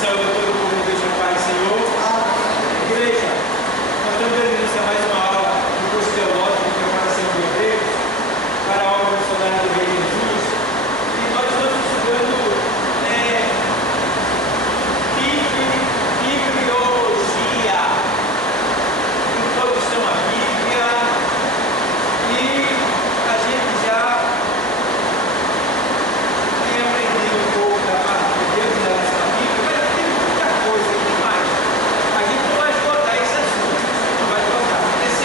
Salve todo mundo, Deus é Pai, Senhor. Igreja, nós estamos dando mais uma aula do curso teológico de preparação de obreiros para a obra missionária do Rei Jesus. E nós estamos estudando bibliologia, introdução à Bíblia, e a gente já tem aprendido um pouco da parte de Deus e da nossa Bíblia, mas tem muita coisa demais. A gente não vai esgotar esse assunto, não vai esgotar. Esse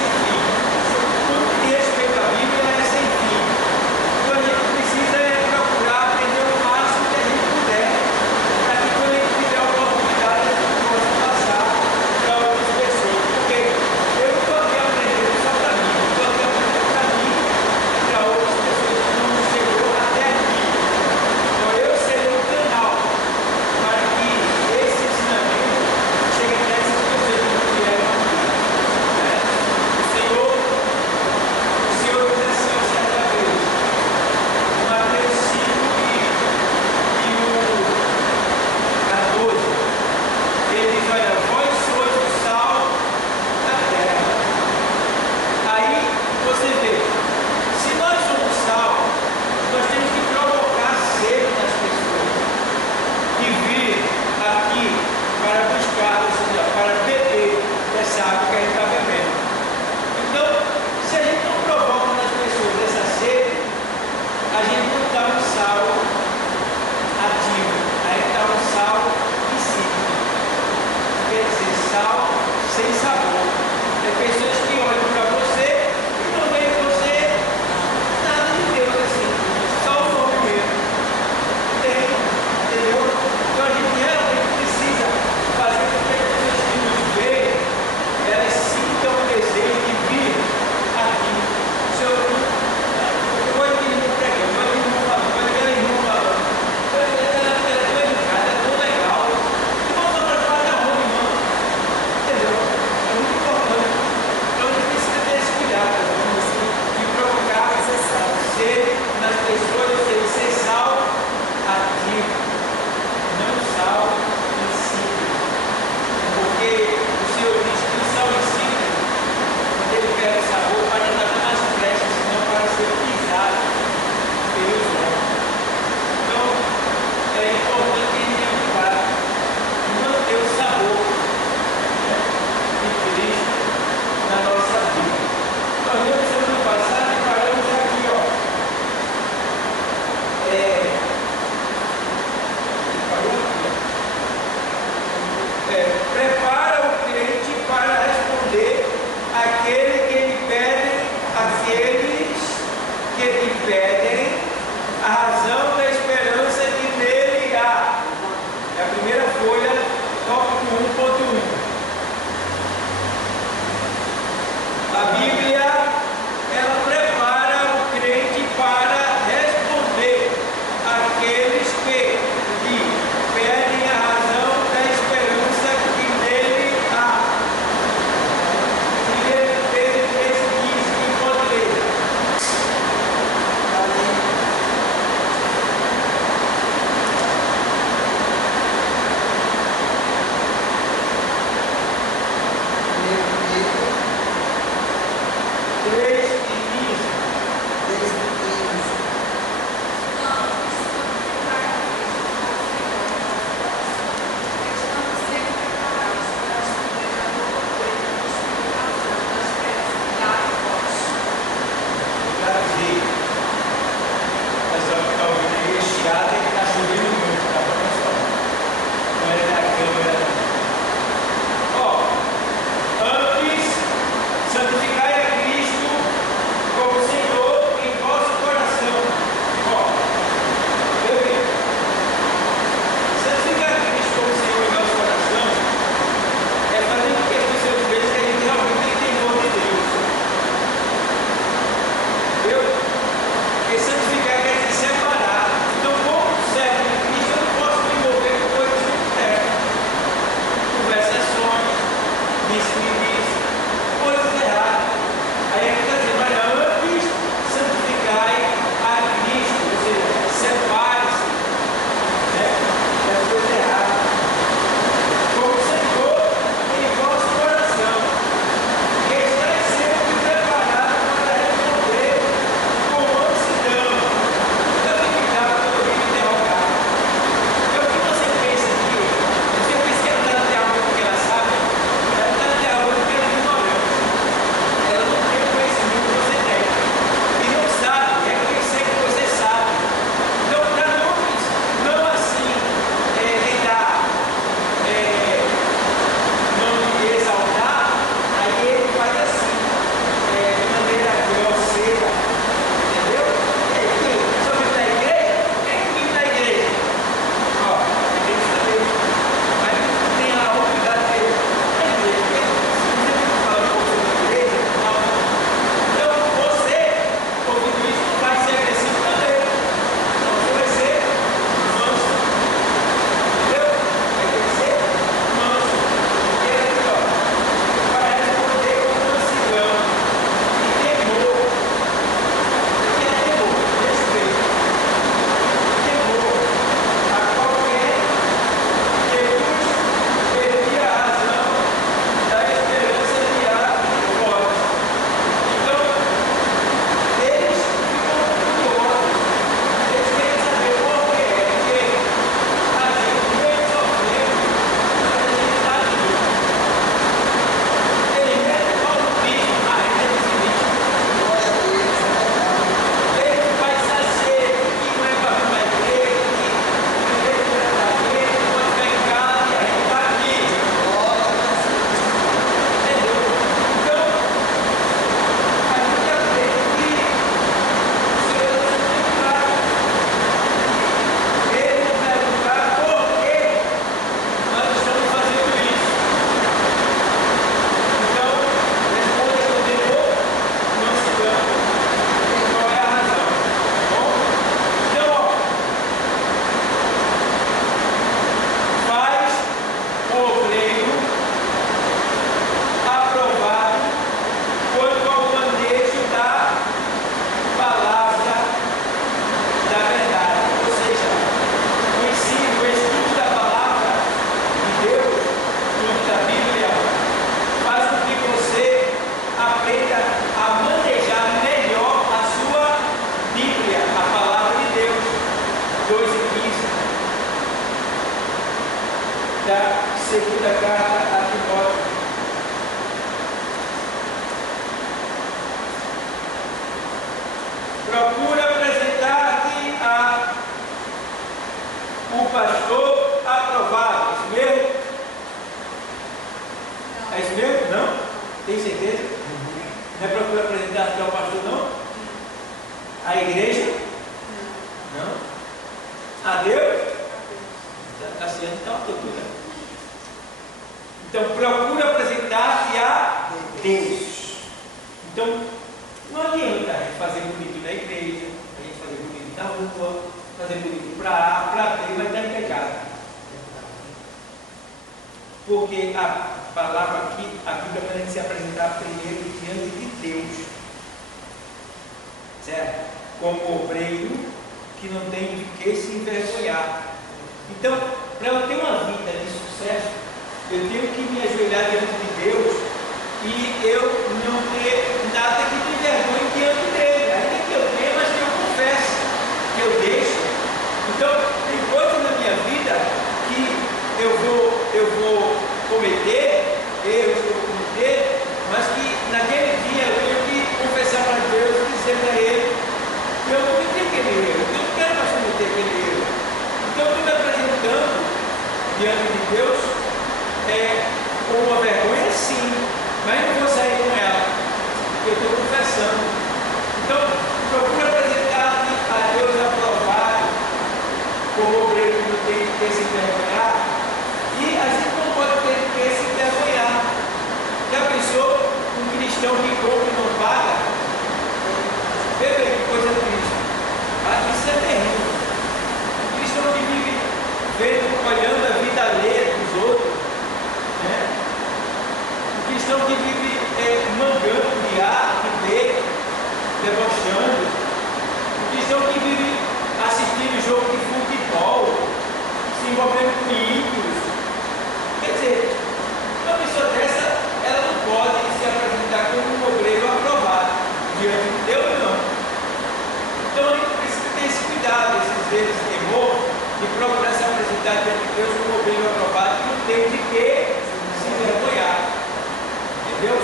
da segunda carta a Timóteo. Procura apresentar-te a o pastor aprovado. É isso mesmo? É isso mesmo? Não? Tem certeza? Não é procura apresentar-te ao pastor, não? A igreja? Não. A Deus? Está sendo então a tortura. Então procura apresentar-te a Deus. Então não adianta a gente fazer bonito na igreja, a gente fazer bonito na rua, fazer bonito para ter, vai estar em pecado. Porque a palavra aqui, a Bíblia vai a gente se apresentar primeiro diante de Deus, certo? Como obreiro que não tem de que se envergonhar. Então, para eu ter uma vida de sucesso, eu tenho que me ajoelhar diante de Deus e eu não ter nada que me envergonhe diante dele. Ainda que eu tenha, mas que eu confesse, que eu deixo. Então, tem coisas na minha vida que eu vou cometer, erros que eu vou cometer, mas que naquele dia eu tenho que confessar para Deus e dizer para Ele que eu não cometi aquele erro, que eu não quero mais cometer aquele erro. Então, eu estou me apresentando diante de Deus com uma vergonha, sim, mas não vou sair com ela, porque eu estou confessando. Então, procura apresentar-te a Deus aprovado, como obreiro que não tem que se envergonhar, e a gente não pode ter que se envergonhar. Já pensou um cristão que compra e não paga? Vê bem que coisa triste. Isso é terrível. Um cristão que vive olhando a vida alheia dos outros, né? Um cristão que vive mangando de A, de B, debochando. Um cristão que vive assistindo jogo de futebol, se envolvendo com ímpios. Quer dizer, uma pessoa dessa, ela não pode se apresentar como um obreiro aprovado diante de Deus, não. Então a gente precisa ter esse cuidado, esse temor, de procurar se apresentar diante de Deus como um obreiro aprovado, que não tem de que se envergonhar. Entendeu?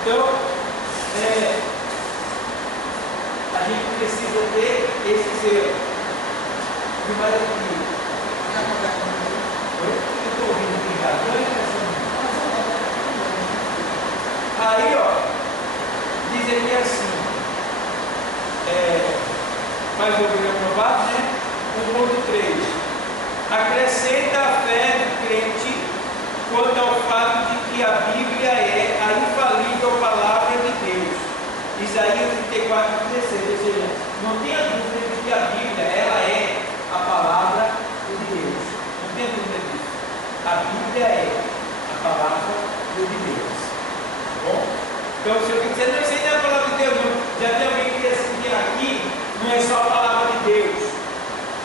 Então, a gente precisa ter esse zelo. E mais aqui. Eu estou ouvindo obrigado. Aí, ó, diz aqui assim, mais um obreiro aprovado, né? 1.3. Acrescenta a fé do crente quanto ao fato de que a Bíblia é a infalível palavra de Deus. Isaías 34:16. Ou seja, não tenha dúvida de que a Bíblia ela é a palavra de Deus. Não tenha dúvida disso. A Bíblia é a palavra de Deus. Bom? Então, se eu dizer, não, isso aí não é a palavra de Deus, não. Já tem alguém que diz que aqui não é só a palavra de Deus,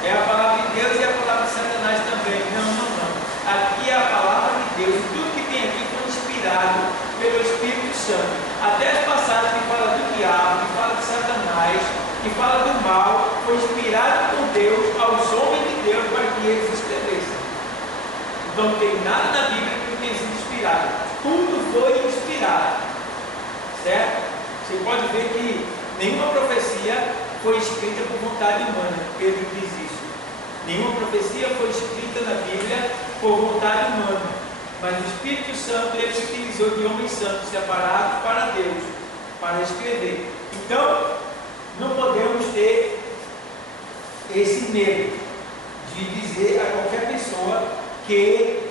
é a palavra de Deus e a palavra de Satanás também. Não, não, não. Aqui é a palavra de Deus. Tudo que tem aqui foi inspirado pelo Espírito Santo. Até as passagens que fala do diabo, que fala de Satanás, que fala do mal, foi inspirado por Deus aos homens de Deus para que eles escrevessem. Não tem nada na Bíblia que não tenha sido inspirado. Tudo foi inspirado. Certo? Você pode ver que nenhuma profecia foi escrita por vontade humana. Pedro diz isso. Nenhuma profecia foi escrita na Bíblia por vontade humana. Mas o Espírito Santo ele se utilizou de homens santos separados para Deus, para escrever. Então, não podemos ter esse medo de dizer a qualquer pessoa que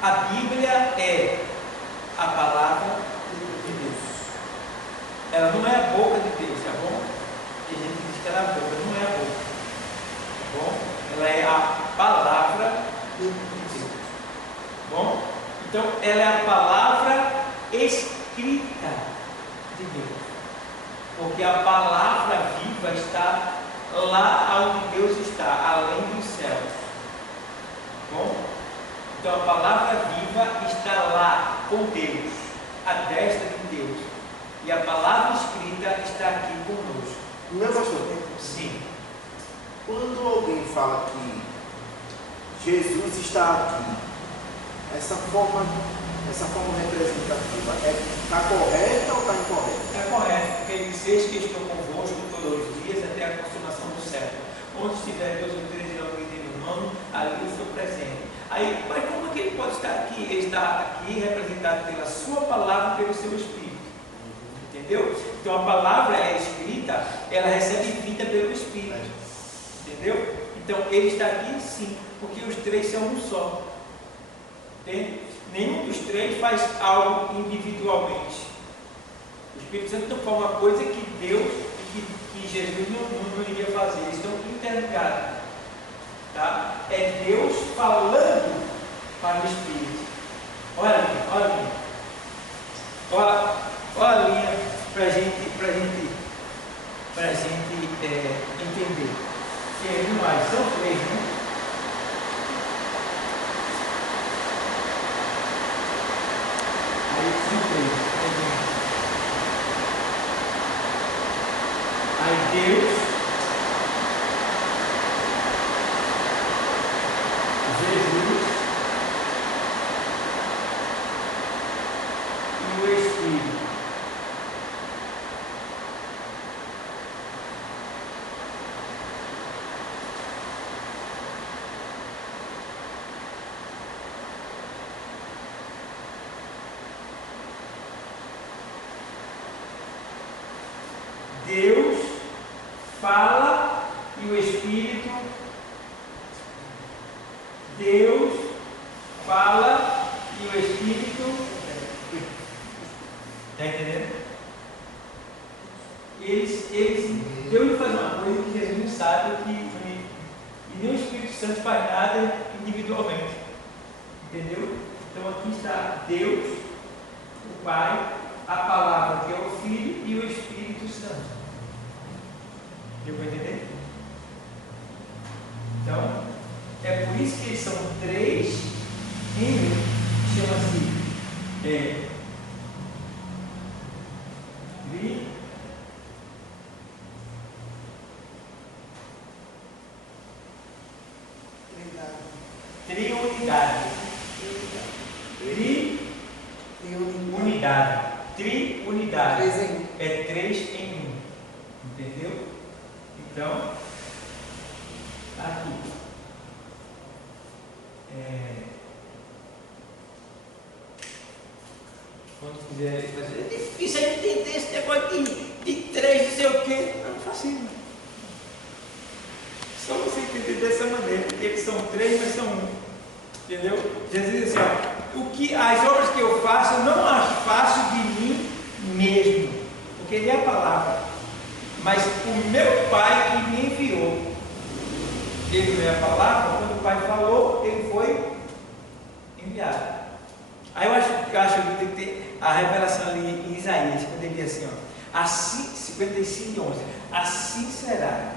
a Bíblia é a palavra de Deus. Ela não é a boca de Deus, tá bom? Tem gente que diz que ela é a boca, não é a boca, tá bom? Ela é a palavra de Deus, bom? Então, ela é a palavra escrita de Deus, porque a palavra viva está lá onde Deus está, além dos céus, bom? Então, a palavra viva está lá com Deus, à destra de Deus. E a palavra escrita está aqui conosco. Não é, pastor? Sim. Quando alguém fala que Jesus está aqui essa forma representativa está correta ou está incorreta? Está correto, porque ele diz: eis que estou convosco todos os dias até a consumação do século. Onde estiver 2 ou 3 em meu nome, ali eu estou presente. Aí, mas como é que ele pode estar aqui? Ele está aqui representado pela sua palavra e pelo seu Espírito. Entendeu? Então a palavra é escrita, ela recebe vida pelo Espírito. Entendeu? Então ele está aqui sim, porque os três são um só. Entende? Nenhum dos três faz algo individualmente. O Espírito Santo não faz uma coisa que Deus e que Jesus não iria fazer. Eles estão interligados. Tá? É Deus falando para o Espírito. Olha aqui. Olha a linha para a gente entender. Tem mais, são três, né? Aí são três. Aí Deus, Jesus e o Espírito. Deus fala e o Espírito. Deus fala e o Espírito. Está entendendo? Deus não faz uma coisa que Jesus não sabe e nem o Espírito Santo faz nada individualmente. Entendeu? Então aqui está Deus, o Pai, a palavra que é o Filho e o Espírito Santo. Deu para entender? Então, é por isso que eles são três em um. Chama-se triunidade. Triunidade. É três em um. Entendeu? Então, aqui. Quando quiser fazer, é difícil entender esse negócio de três, não sei o quê. Não é fácil. Só você entender dessa maneira, porque eles são três, mas são um. Entendeu? Jesus diz assim: as obras que eu faço, eu não as faço de mim mesmo, porque ele é a palavra, mas o meu Pai que me enviou. Ele não é a palavra, quando o Pai falou, ele foi enviado. Aí eu acho que tem que ter a revelação ali em Isaías, quando ele diz assim, assim, 55:11, assim será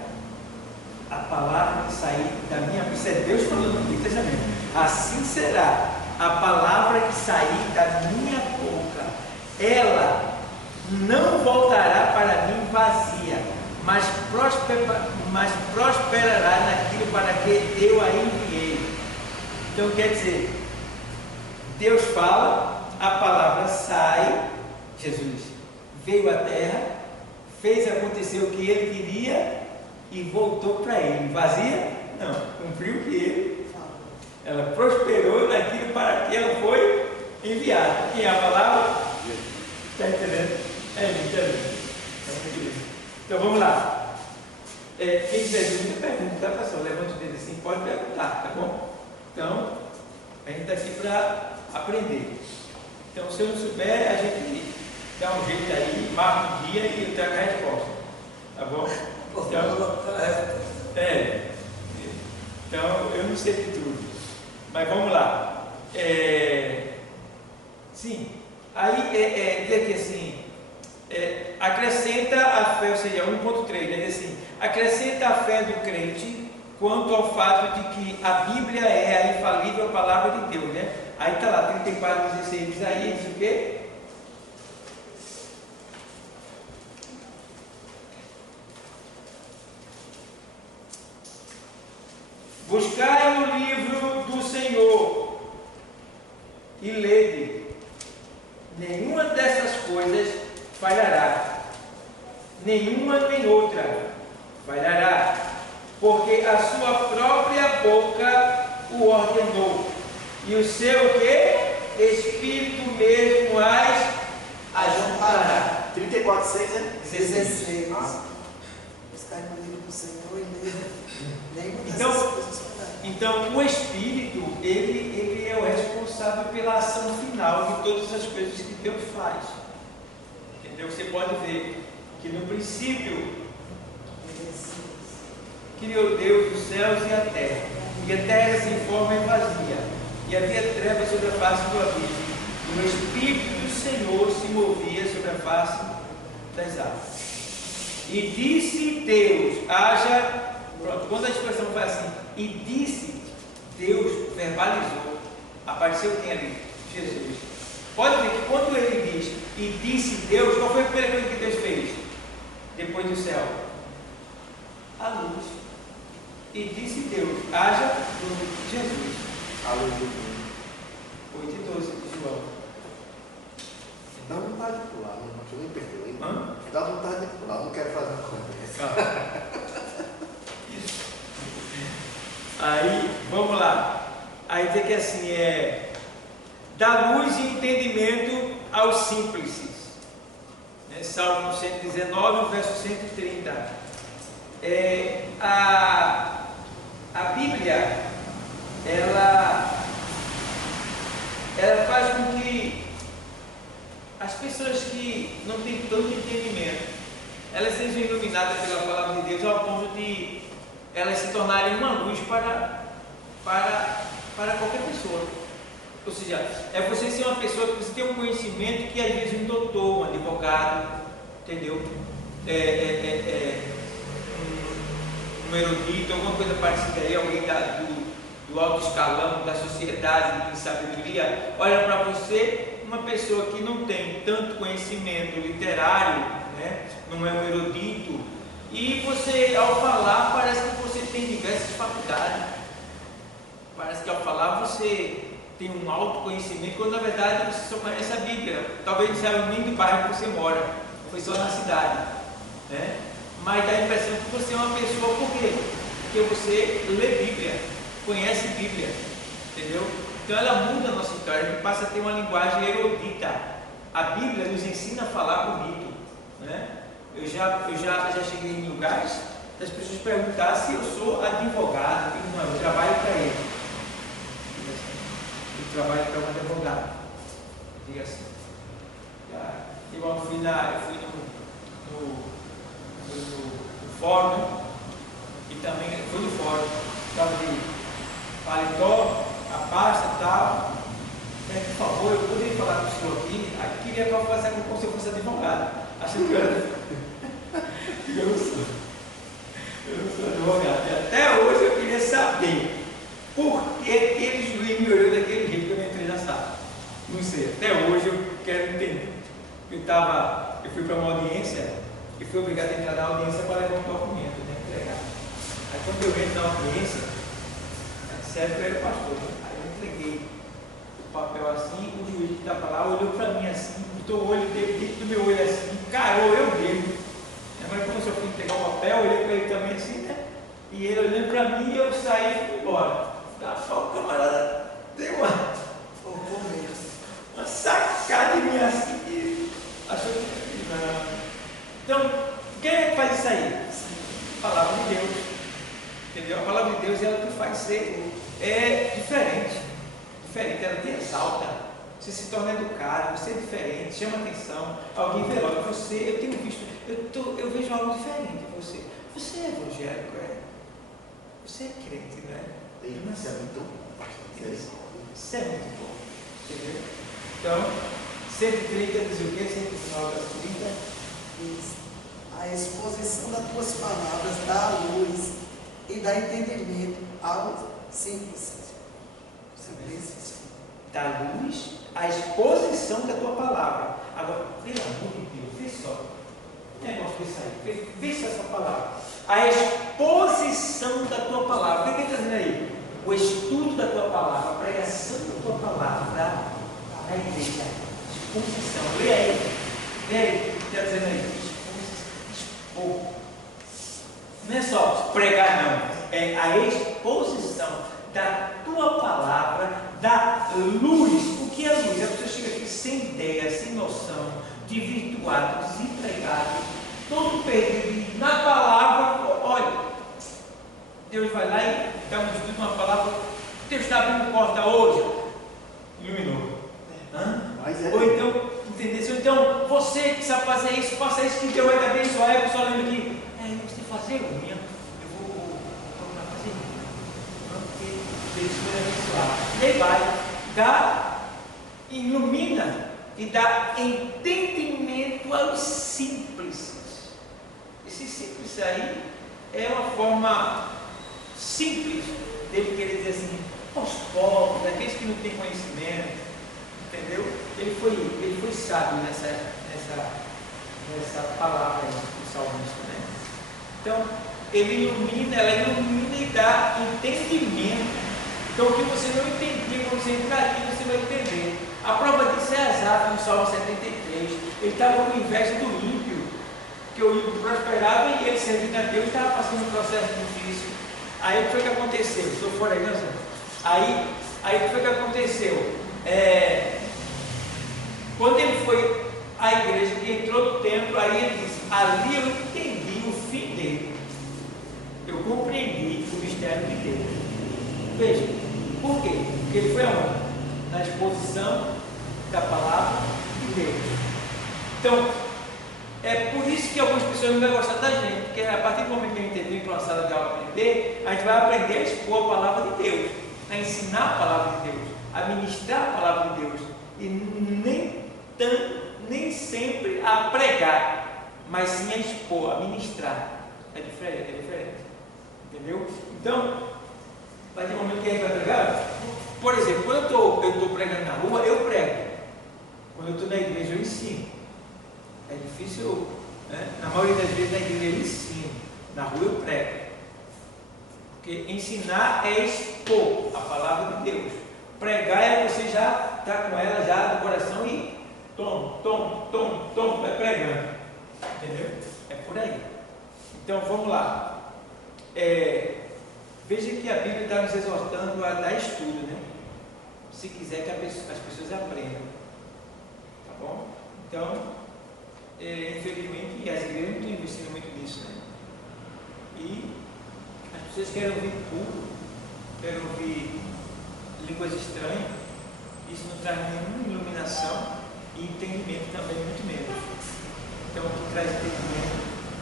a palavra que sair da minha boca. Isso é Deus falando no Antigo Testamento. Assim será a palavra que sair da minha boca. Ela não voltará para mim vazia, mas prosperará naquilo para que eu a enviei. Então quer dizer, Deus fala, a palavra sai, Jesus veio à terra, fez acontecer o que ele queria e voltou para ele. Vazia? Não, cumpriu o que ele falou. Ela prosperou naquilo para que ela foi enviada. Quem é a palavra? Está entendendo? É lindo. Então vamos lá. Quem tiver dúvida, pergunta, tá, pessoal? Levanta o dedo assim, pode perguntar, tá bom? Então, a gente está aqui para aprender. Então, se eu não souber, a gente dá um jeito aí, marca um dia e eu trago a resposta. Tá bom? Então, eu não sei de tudo. Mas vamos lá. Sim. Aí, diz aqui assim, acrescenta a fé, ou seja, 1.3, diz assim, acrescenta a fé do crente quanto ao fato de que a Bíblia é a infalível palavra de Deus, né? Aí está lá, 34:16, diz aí, diz o quê? Buscai o livro do Senhor e lede. Nenhuma dessas coisas falhará, nenhuma nem outra falhará, porque a sua própria boca o ordenou, e o seu quê? Espírito mesmo as ajuntará. 34,6 é? 16. Buscar no livro do Senhor e nenhuma dessas coisas falhará. Então, o Espírito, ele é o responsável pela ação final de todas as coisas que Deus faz. Entendeu? Você pode ver que no princípio criou Deus os céus e a terra, e a terra sem forma e vazia, e havia trevas sobre a face do abismo, e o Espírito do Senhor se movia sobre a face das águas. E disse Deus, haja. Pronto, quando a expressão foi assim, e disse Deus, verbalizou, apareceu quem ali? Jesus. Pode ver que quando ele diz, e disse Deus, qual foi a primeira coisa que Deus fez? Depois do céu? A luz. E disse Deus, haja Jesus. A luz do mundo. 8:12 de João. Dá vontade de pular, não te nem perdoe. Hã? Dá vontade de pular, não quero fazer uma conversa. Aí, vamos lá. Aí tem que assim, dá luz e entendimento aos simples. Salmo 119, verso 130. A Bíblia, ela faz com que as pessoas que não têm tanto entendimento, elas sejam iluminadas pela palavra de Deus ao ponto de elas se tornarem uma luz para qualquer pessoa. Ou seja, é você ser uma pessoa que você tem um conhecimento que às vezes um doutor, um advogado, entendeu? Um erudito, alguma coisa parecida aí, alguém do alto escalão da sociedade de sabedoria, olha para você, uma pessoa que não tem tanto conhecimento literário, né? Não é um erudito, e você, ao falar, parece que você tem diversas faculdades, parece que ao falar você tem um autoconhecimento, quando na verdade você só conhece a Bíblia, talvez não saiba nem do bairro que você mora, foi só na cidade, né? Mas dá a impressão que você é uma pessoa, por quê? Porque você lê Bíblia, conhece Bíblia, entendeu? Então ela muda a nossa história, a gente passa a ter uma linguagem erudita. A Bíblia nos ensina a falar bonito, né? Eu já cheguei em lugares das pessoas perguntar se eu sou advogado. Não, eu trabalho para ele. Eu trabalho para um advogado. Diga assim. Igual eu fui no fórum, e também fui no fórum, estava de paletó, a pasta e tal. Por favor, eu poderia falar com o senhor aqui? Aí queria que eu fizesse como se eu fosse advogado. Achei que eu não sou advogado. E até hoje eu queria saber por que aquele juiz me olhou daquele jeito que eu entrei na sala. Não sei, até hoje eu quero entender. Eu fui para uma audiência e fui obrigado a entrar na audiência para levar um documento, né, entregar. Aí quando eu entro na audiência, sério, eu era pastor, aí eu entreguei o papel assim, o juiz que estava lá olhou para mim assim, botou o olho dele dentro do meu olho assim, encarou eu mesmo. Mas como eu fui entregar o papel, eu olhei para ele também assim, né? E ele olhando para mim, eu saí e fui embora. Só o camarada deu uma sacada em mim assim, e achou que não. Então, quem é que faz isso aí? A palavra de Deus. Entendeu? A palavra de Deus, ela te faz ser diferente. Diferente, ela te exalta. Você se torna educado, você é diferente, chama atenção. Alguém vê logo você, eu tenho visto, eu vejo algo diferente em você. Você é evangélico, você é crente, não é? Isso é muito bom. Isso é muito bom. Entendeu? Então, 130 diz o quê? 119 das 30. Isso. A exposição das tuas palavras dá luz e dá entendimento ao simples. Dá luz à exposição da tua palavra. Agora, pelo amor de Deus, vê só. O negócio desse aí, vê só essa palavra. A exposição da tua palavra. O que ele está dizendo aí? O estudo da tua palavra, a pregação da tua palavra a igreja. Exposição. Leia aí. Leia aí. Está dizendo aí. Expor. Não é só pregar, não. É a exposição da tua palavra, da luz. O que é luz? A pessoa chega aqui sem ideia, sem noção, desvirtuado, desempregado, todo perdido. Na palavra, olha, Deus vai lá e dá um estudo, uma palavra. Deus está abrindo porta hoje. Iluminou. Ou então, entendeu? Então, você que sabe fazer isso, faça isso que Deus vai te abençoar. Aí a pessoa lembra que, eu gostei de fazer unha, eu vou procurar fazer unha. Porque Deus vai abençoar. E aí vai, dá, ilumina e dá entendimento aos simples. Esse simples aí é uma forma simples dele querer dizer assim, aos pobres, aqueles que não têm conhecimento, entendeu? Ele foi sábio nessa palavra aí do salmista, né? Então, ele ilumina, ela ilumina e dá entendimento. Então, o que você não entendia, quando você entrar aqui, você vai entender. A prova disso é Asaf, no Salmo 73. Ele estava com inveja do ímpio, que o ímpio prosperava e ele, servindo a Deus, estava passando um processo difícil. Aí o que foi que aconteceu? Estou fora aí, não sei. Aí o que foi que aconteceu? Quando ele foi à igreja, que entrou no templo, aí ele disse, ali eu entendi o fim dele. Eu compreendi o mistério de Deus. Veja, por quê? Porque ele foi aonde? Na exposição da palavra de Deus. Então, é por isso que algumas pessoas não vão gostar da gente, porque a partir do momento que a gente entra para uma sala de aula aprender, a gente vai aprender a expor a palavra de Deus, a ensinar a palavra de Deus, a ministrar a palavra de Deus, e nem sempre a pregar, mas sim a expor, a ministrar. É diferente. Entendeu? Então, vai ter um momento que a gente vai pregar. Por exemplo, quando eu estou pregando na rua, eu prego. Quando eu estou na igreja, eu ensino. É difícil, né? Na maioria das vezes na igreja eu ensino, na rua eu prego. Porque ensinar é expor a palavra de Deus. Pregar é você já estar com ela já no coração e vai pregando. Entendeu? É por aí. Então vamos lá. Veja que a Bíblia está nos exortando a dar estudo, né? Se quiser que as pessoas aprendam. Tá bom? Então, infelizmente, as igrejas não investem muito nisso, né? E as pessoas querem ouvir puro, querem ouvir línguas estranhas. Isso não traz nenhuma iluminação e entendimento também, muito menos. Então, o que traz entendimento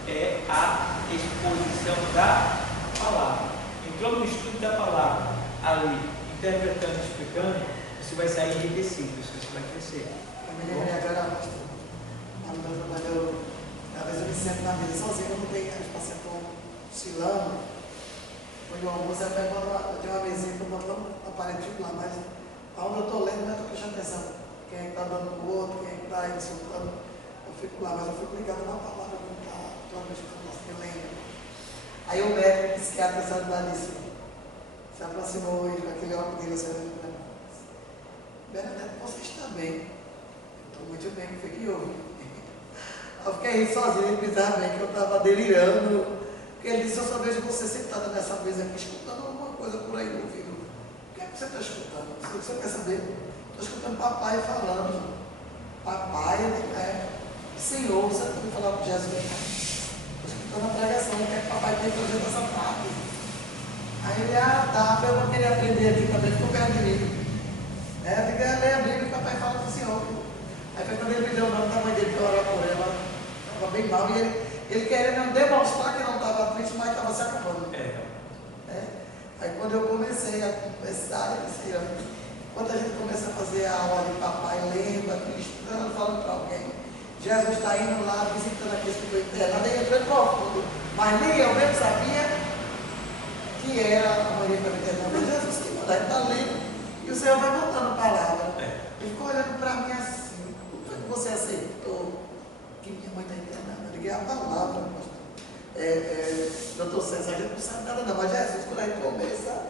é a exposição da palavra. Entrou no estudo da palavra, ali, interpretando, explicando, você vai sair enriquecido, você vai crescer. Eu me lembrei agora, pastor, às vezes eu me sento na mesa sozinho, eu não tenho espaço com oscilando. Quando eu almoço, eu tenho uma mesinha que eu boto uma parede lá, mas onde eu estou lendo, eu estou prestando atenção. Quem é que está dando o outro, quem é que está insultando, eu fico lá, mas eu fico ligado na palavra, não está toda vez que eu estou lendo. Aí o médico, o psiquiatra, sabe lá nisso, se aproximou e aquele homem dele, assim, Bernadette, você está bem? Estou muito bem, o que foi que houve? Eu fiquei sozinho, ele pensava bem que eu estava delirando, porque ele disse, eu só vejo você sentada nessa mesa aqui, escutando alguma coisa por aí no ouvido. O que é que você está escutando? Você quer saber? Estou escutando papai falando. Papai, Senhor, você está me falando com Jesus? Estou escutando a pregação, o que é que papai tem que fazer dessa parte? Aí ele, tá, eu vou querer aprender aqui também, ficou perto de mim. Eu fiquei a ler a Bíblia e papai fala com o Senhor. Aí foi quando ele me deu o nome da mãe dele para orar por ela, estava bem mal, e ele querendo demonstrar que não estava triste, mas estava se acabando. Aí quando eu comecei a conversar, eu disse, quando a gente começa a fazer a aula de papai, lendo, ministrando, falando para alguém, Jesus está indo lá, visitando aqueles que estão internados, aí entrou em profundo, mas nem eu mesmo sabia que era a maioria para internada. Jesus que manda, ele está lendo, e o Senhor vai mandando palavra. Ele ficou olhando para mim assim, como foi que você aceitou que minha mãe está internada? Eu liguei a palavra, doutor César, a gente não sabe nada não, mas Jesus, quando a gente começa,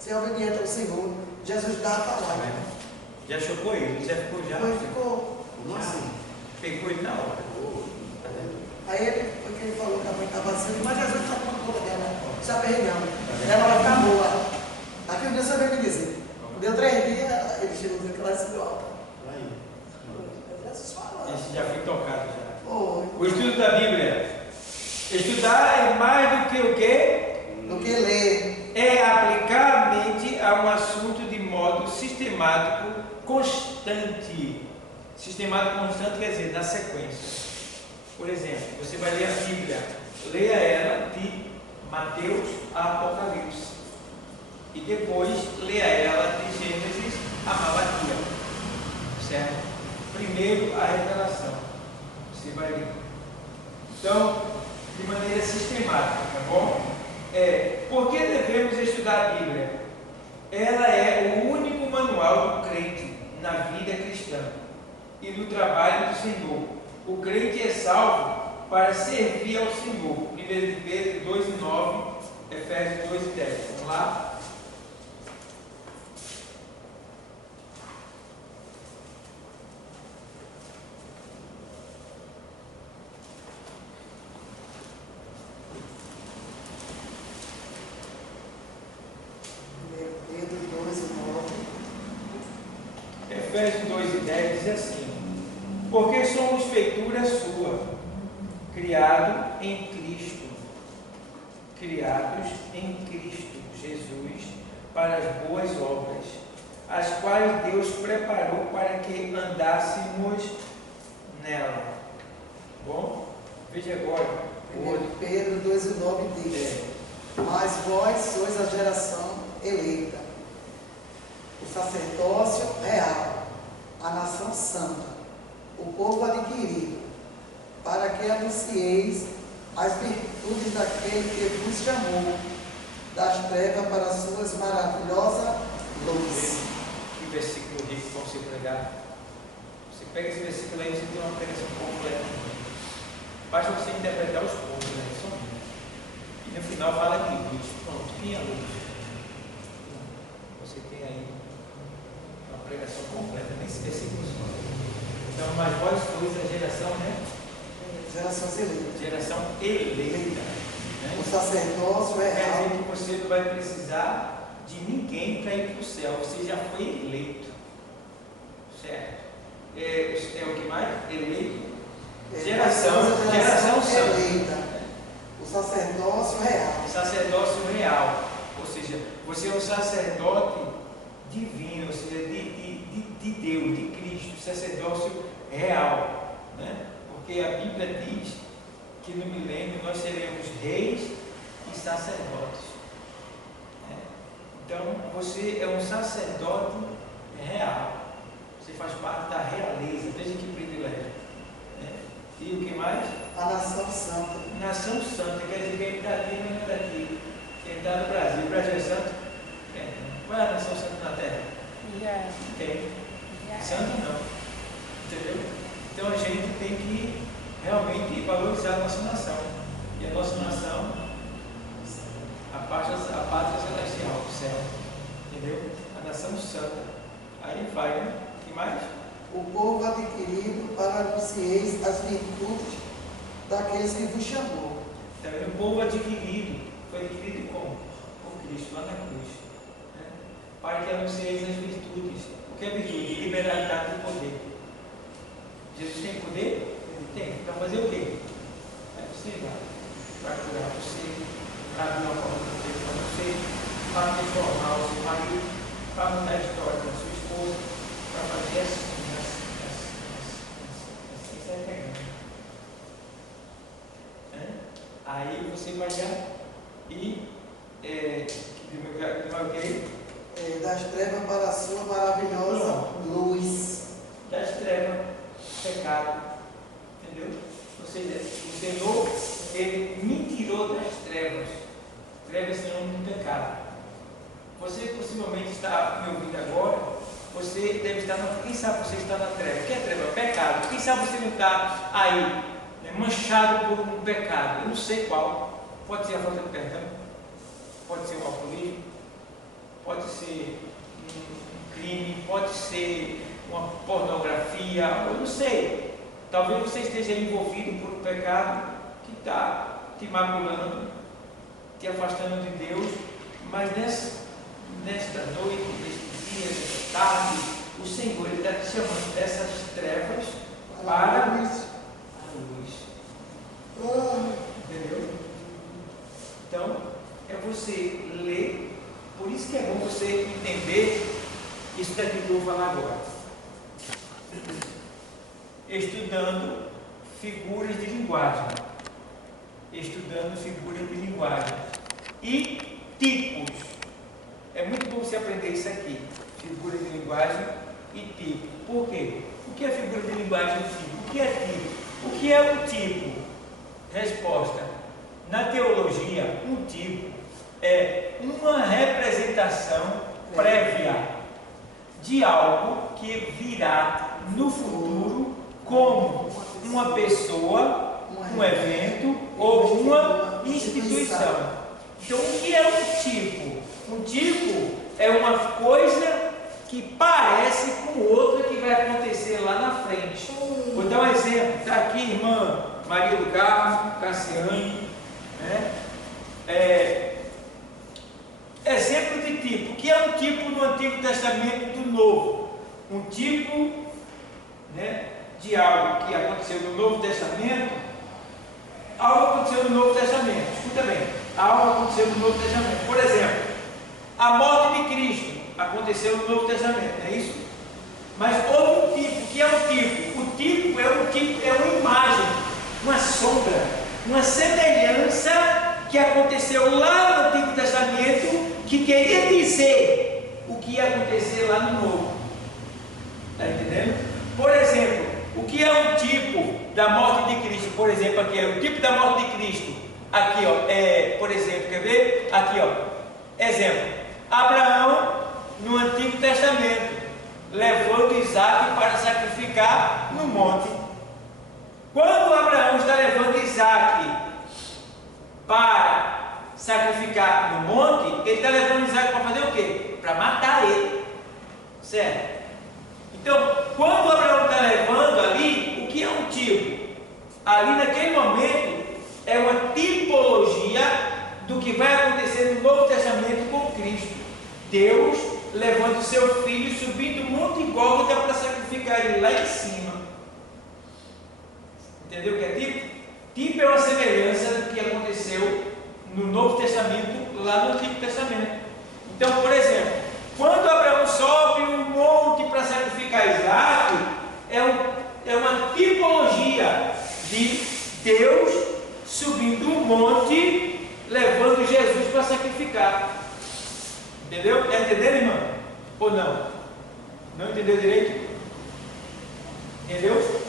ser obediente ao Senhor, Jesus dá a palavra. Já chocou ele? Já ficou já? Depois ficou. Como assim? Pegou ele na hora. Aí ele, porque ele falou que a mãe estava assim, mas Jesus está com conta dela, se aperreando. Ela vai ficar boa. Aqui um dia você veio me dizer. Deu 3 dias, ele chegou dizendo que ela subiu alta. Aí. Jesus falou. Esse já foi tocado já. Oh, O estudo da Bíblia. Estudar é mais do que o quê? do que ler. É aplicar a mente a um assunto de modo sistemático, constante. Sistemático constante quer dizer na sequência. Por exemplo, você vai ler a Bíblia, leia ela de Mateus a Apocalipse. E depois leia ela de Gênesis a Malaquia. Certo? Primeiro a revelação. Você vai ler. Então, de maneira sistemática, tá bom? Por que devemos estudar a Bíblia? Ela é o único manual do crente na vida cristã e no trabalho do Senhor. O crente é salvo para servir ao Senhor. 1 Pedro 2:9, Efésios 2:10. Vamos lá? Pedro 2:9. Efésios 2:10 diz assim: porque somos feitura sua, criados em Cristo Jesus, para as boas obras, as quais Deus preparou para que andássemos nela. Bom, veja agora o outro. Pedro 2:9 diz: mas vós sois a geração eleita, o sacerdócio real, a nação santa, o povo adquirido, para que anuncieis as virtudes daquele que vos chamou das trevas para as suas maravilhosas luzes. Que versículo rico para você pregar. Você pega esse versículo aí e você tem uma pregação completa. Basta você interpretar os pontos, né? Somente. E no final fala de luz. Pronto, quem é luz? Você tem aí uma pregação completa nesse versículo só. Então, mas vós sois a geração, né? Geração eleita. Geração eleita. Né? O sacerdócio Quer dizer real. que você não vai precisar de ninguém para ir para o céu. Você já foi eleito. Certo? É o que mais? Eleito. Geração santa. eleita. O sacerdócio real. Sacerdócio real. Ou seja, você é um sacerdote divino, ou seja, de Deus, de Cristo, sacerdócio real. Né? Porque a Bíblia diz que no milênio nós seremos reis e sacerdotes. Né? Então, você é um sacerdote real. Você faz parte da realeza. Veja que privilégio. Né? E o que mais? A nação santa. Nação santa, quer dizer, quem está aqui não é daqui. Quem está no Brasil. O Brasil é santo? Qual é a nação santa na terra? Tem. Santo não. Entendeu? Então a gente tem que realmente valorizar a nossa nação. E a nossa nação, a pátria celestial, o céu. Entendeu? A nação santa. Aí vai, né? E mais? O povo adquirido para anuncieis as virtudes daqueles que vos chamou. Tá vendo? O povo adquirido. Foi adquirido como? Por Cristo, lá na cruz. Né? Para que anuncieis as virtudes. O que é virtude? Liberalidade do poder. Jesus tem poder? Tem. Para fazer o quê? Você vai. Para curar você, para abrir uma porta do tempo para você, para transformar o seu marido, para mudar a história da sua esposa, para fazer assim. Isso é pegando. Aí você vai já e Das trevas para a sua maravilhosa luz. das trevas, pecado. Entendeu? Ou seja, o Senhor, Ele me tirou das trevas. Trevas é sinônimo de pecado. Você possivelmente está me ouvindo agora, você deve estar, quem sabe você está na treva? O que é treva? Pecado. Quem sabe você não está aí, né, manchado por um pecado? Eu não sei qual. Pode ser a falta de perdão, pode ser o alcoolismo, pode ser um crime, pode ser uma pornografia, eu não sei. Talvez você esteja envolvido por um pecado que está te maculando, te afastando de Deus, mas nesta noite, neste dia, nesta tarde, o Senhor está te chamando dessas trevas para a luz. Entendeu? Então, é você ler, por isso que é bom você entender isso daqui que eu vou falar agora. Estudando figuras de linguagem. Estudando figuras de linguagem. E tipos. É muito bom você aprender isso aqui. Figuras de linguagem e tipo. Por quê? O que é figura de linguagem e tipo? O que é tipo? O que é um tipo? Resposta. Na teologia, um tipo é uma representação prévia de algo que virá no futuro como uma pessoa, um evento ou uma instituição. Então, o que é um tipo? Um tipo é uma coisa que parece com outra que vai acontecer lá na frente. Vou dar um exemplo. Está aqui, irmã Maria do Carmo, Cassiane, né? Exemplo de tipo. O que é um tipo no Antigo Testamento e do Novo? Um tipo, né, de algo que aconteceu no Novo Testamento. Algo aconteceu no Novo Testamento. Escuta bem. Algo aconteceu no Novo Testamento. Por exemplo, a morte de Cristo aconteceu no Novo Testamento, não é isso? Mas houve um tipo. O que é um tipo? O tipo é uma imagem, uma sombra, uma semelhança que aconteceu lá no Antigo Testamento, que queria dizer o que ia acontecer lá no Novo. Está entendendo? Por exemplo, o que é um tipo da morte de Cristo? Por exemplo, aqui é o tipo da morte de Cristo. Aqui, ó, por exemplo, quer ver? Aqui, ó, exemplo. Abraão, no Antigo Testamento, levando Isaac para sacrificar no monte. Quando Abraão está levando Isaac para sacrificar no monte, ele está levando Isaac para fazer o quê? Para matar ele. Certo? Então, quando Abraão está levando ali, o que é um tipo? Ali naquele momento, é uma tipologia do que vai acontecer no Novo Testamento com Cristo. Deus levando seu filho, subindo o monte Gólgota para sacrificar ele lá em cima. Entendeu o que é tipo? Tipo é uma semelhança do que aconteceu no Novo Testamento, lá no Antigo Testamento. Então, por exemplo, quando Abraão sobe um monte para sacrificar Isaac, é uma tipologia de Deus subindo um monte, levando Jesus para sacrificar. Entendeu? Está entendendo, irmão? Ou não? Não entendeu direito? Entendeu?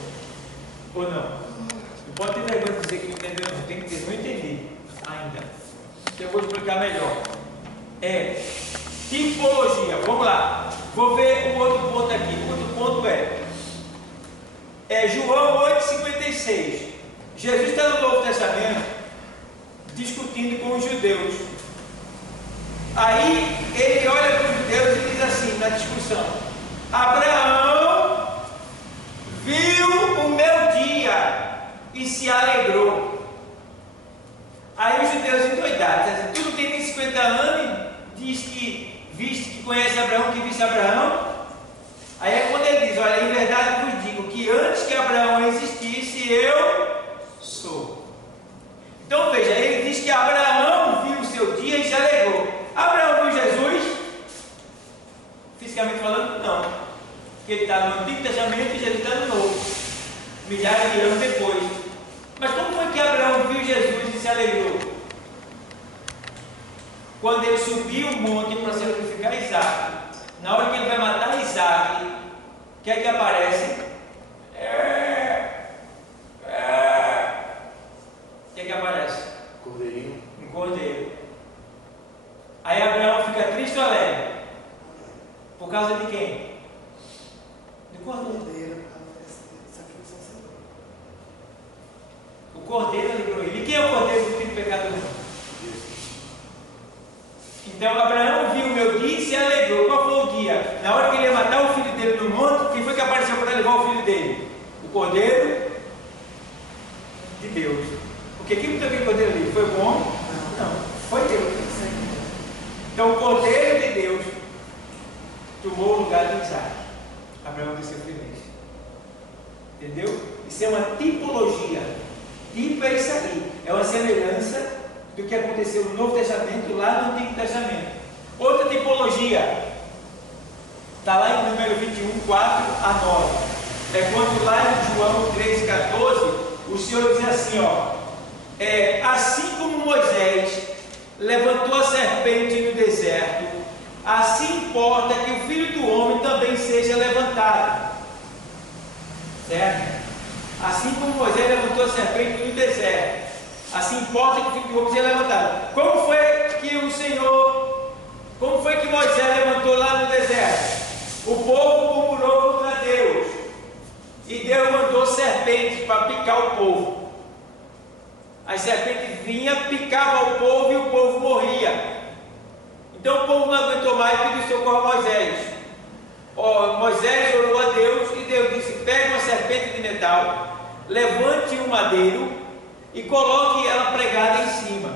Ou não? Não pode ter vergonha de dizer que não entendeu, não. Tem que dizer, não entendi ainda. Então eu vou explicar melhor. Tipologia. Vamos lá. Vou ver o outro ponto aqui. O outro ponto é João 8,56. Jesus está no Novo Testamento discutindo com os judeus. Aí ele olha para os judeus e diz assim na discussão: Abraão viu o meu dia e se alegrou. Aí os judeus endoidados, dizem: tu não tem nem 50 anos e diz que viste que conhece Abraão, que viste Abraão? Aí é quando ele diz: olha, em verdade vos digo que antes que Abraão existisse, eu sou. Então veja, ele diz que Abraão viu o seu dia e se alegrou. Abraão viu Jesus? Fisicamente falando, não. Porque ele está no Antigo Testamento e Jesus está no Novo, milhares de anos depois. Mas como foi que Abraão viu Jesus e se alegrou? Quando ele subiu o monte para sacrificar Isaac, na hora que ele vai matar Isaac, o que é que aparece? O que é que aparece? Cordeirinho. Um cordeiro. Aí Abraão fica triste ou alegre? Por causa de quem? Do cordeiro. O cordeiro alegrou ele. E quem é o cordeiro do filho pecador? Então Abraão viu o meu dia e se alegrou. Qual foi o dia? tipologia. Na hora que ele ia matar o filho dele no monte, quem foi que apareceu para levar o filho dele? O Cordeiro de Deus. Porque quem botou aquele Cordeiro ali? Foi o homem? Não, foi Deus. Então o Cordeiro de Deus tomou o lugar de Isaac. Abraão desceu feliz. Entendeu? Isso é uma tipologia. Tipo é isso aí. É uma semelhança do que aconteceu no Novo Testamento lá no Antigo Testamento. Outra tipologia está lá em número 21, 4 a 9. É quando lá em João 3,14 o Senhor diz assim, ó, assim como Moisés levantou a serpente no deserto, assim importa que o Filho do Homem também seja levantado. Certo? Assim como Moisés levantou a serpente no deserto, assim importa que o Filho do Homem seja levantado. Como foi que Moisés levantou lá no deserto? O povo murmurou contra Deus, e Deus mandou serpentes para picar o povo. As serpentes vinham, picavam o povo e o povo morria. Então o povo não aguentou mais e pediu socorro a Moisés. Moisés orou a Deus e Deus disse: pegue uma serpente de metal, levante um madeiro e coloque ela pregada em cima,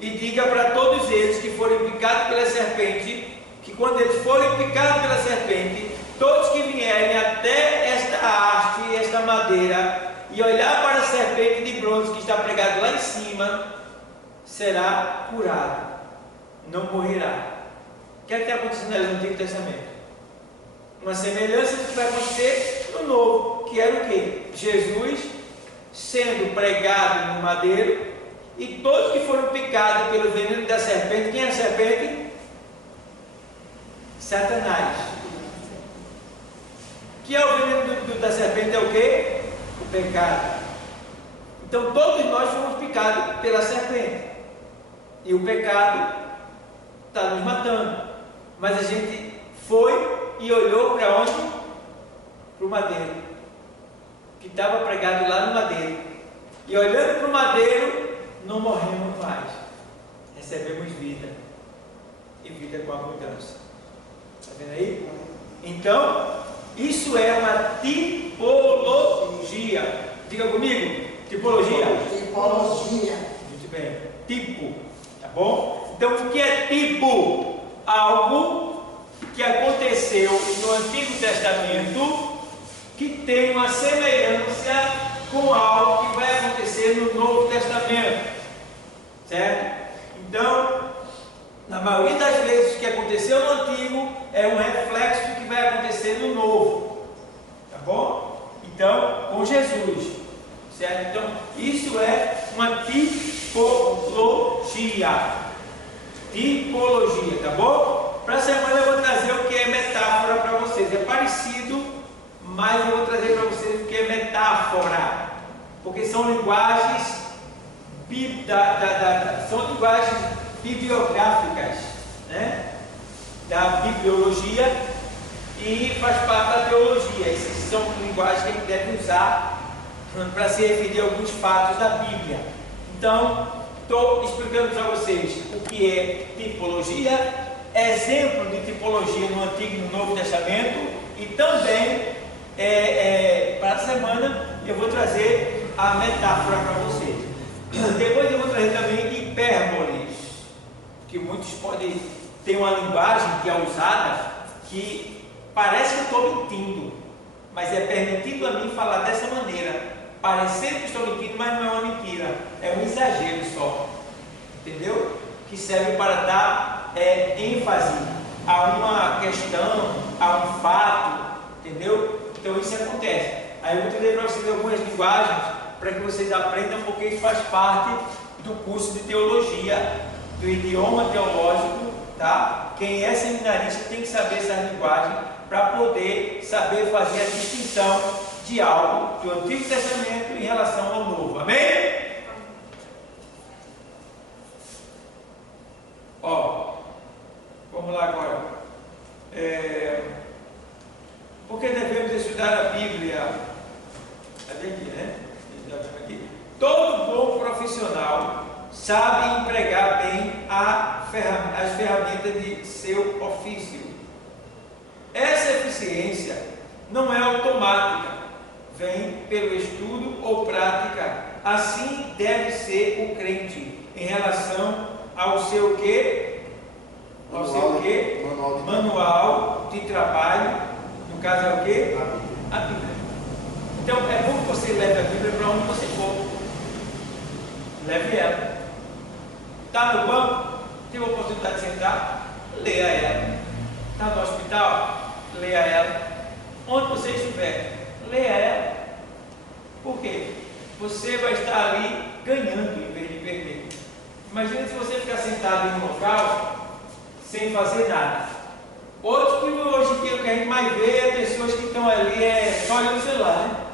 e diga para todos eles que forem picados pela serpente, que quando eles forem picados pela serpente, todos que vierem até esta haste, esta madeira, e olhar para a serpente de bronze que está pregada lá em cima, será curado, não morrerá. O que é que está acontecendo ali no Antigo Testamento? Uma semelhança do que vai acontecer no Novo, que era o quê? Jesus sendo pregado no madeiro, e todos que foram picados pelo veneno da serpente. Quem é a serpente? Satanás. Que é o veneno da serpente? É o quê? O pecado. Então todos nós fomos picados pela serpente, e o pecado está nos matando, mas a gente foi e olhou para onde? Para o madeiro, que estava pregado lá no madeiro, e olhando para o madeiro, não morremos mais, recebemos vida, e vida com abundância. Está vendo aí? Então, isso é uma tipologia. Diga comigo, tipologia. Tipologia. Muito bem, tipo, tá bom? Então, o que é tipo? Algo que aconteceu no Antigo Testamento que tem uma semelhança com algo que vai acontecer no Novo Testamento, certo? Então, na maioria das vezes o que aconteceu no Antigo é um reflexo do que vai acontecer no Novo, tá bom? Então, com Jesus, certo? Então, isso é uma tipologia. Tipologia, tá bom? Para a semana eu vou trazer o que é metáfora para vocês. É parecido, mas eu vou trazer para vocês o que é metáfora, porque são linguagens são linguagens bibliográficas, né? Da bibliologia, e faz parte da teologia. Essas são linguagens que a gente deve usar para se referir a alguns fatos da Bíblia. Então, estou explicando para vocês o que é tipologia, exemplo de tipologia no Antigo e no Novo Testamento, e também para a semana eu vou trazer a metáfora para vocês. Depois eu vou trazer também hipérboles, que muitos podem ter uma linguagem que é usada que parece que eu estou mentindo, mas é permitido a mim falar dessa maneira, parecendo que estou mentindo, mas não é uma mentira, é um exagero só, entendeu? Que serve para dar ênfase a uma questão, a um fato, entendeu? Então isso acontece. Aí eu vou trazer para vocês algumas linguagens para que vocês aprendam, porque isso faz parte do curso de teologia, do idioma teológico, tá? Quem é seminarista tem que saber essa linguagem para poder saber fazer a distinção de algo do Antigo Testamento em relação ao Novo. Amém? Vamos lá agora. Porque devemos estudar a Bíblia? Cadê aqui, né? Todo bom profissional sabe empregar bem as ferramentas de seu ofício. ciência não é automática, vem pelo estudo ou prática. Assim deve ser o crente em relação ao seu quê? Ao seu quê? Manual de trabalho. No caso é o quê? A Bíblia. Então é bom que você leve a Bíblia para onde você for. Leve ela. Está no banco? Teve a oportunidade de sentar? Leia ela. Está no hospital? Leia ela. Onde você estiver, leia ela. Por quê? Você vai estar ali ganhando em vez de perder. Imagina se você ficar sentado em um local sem fazer nada. Hoje o que a gente mais vê é pessoas que estão ali só olhando o celular, né?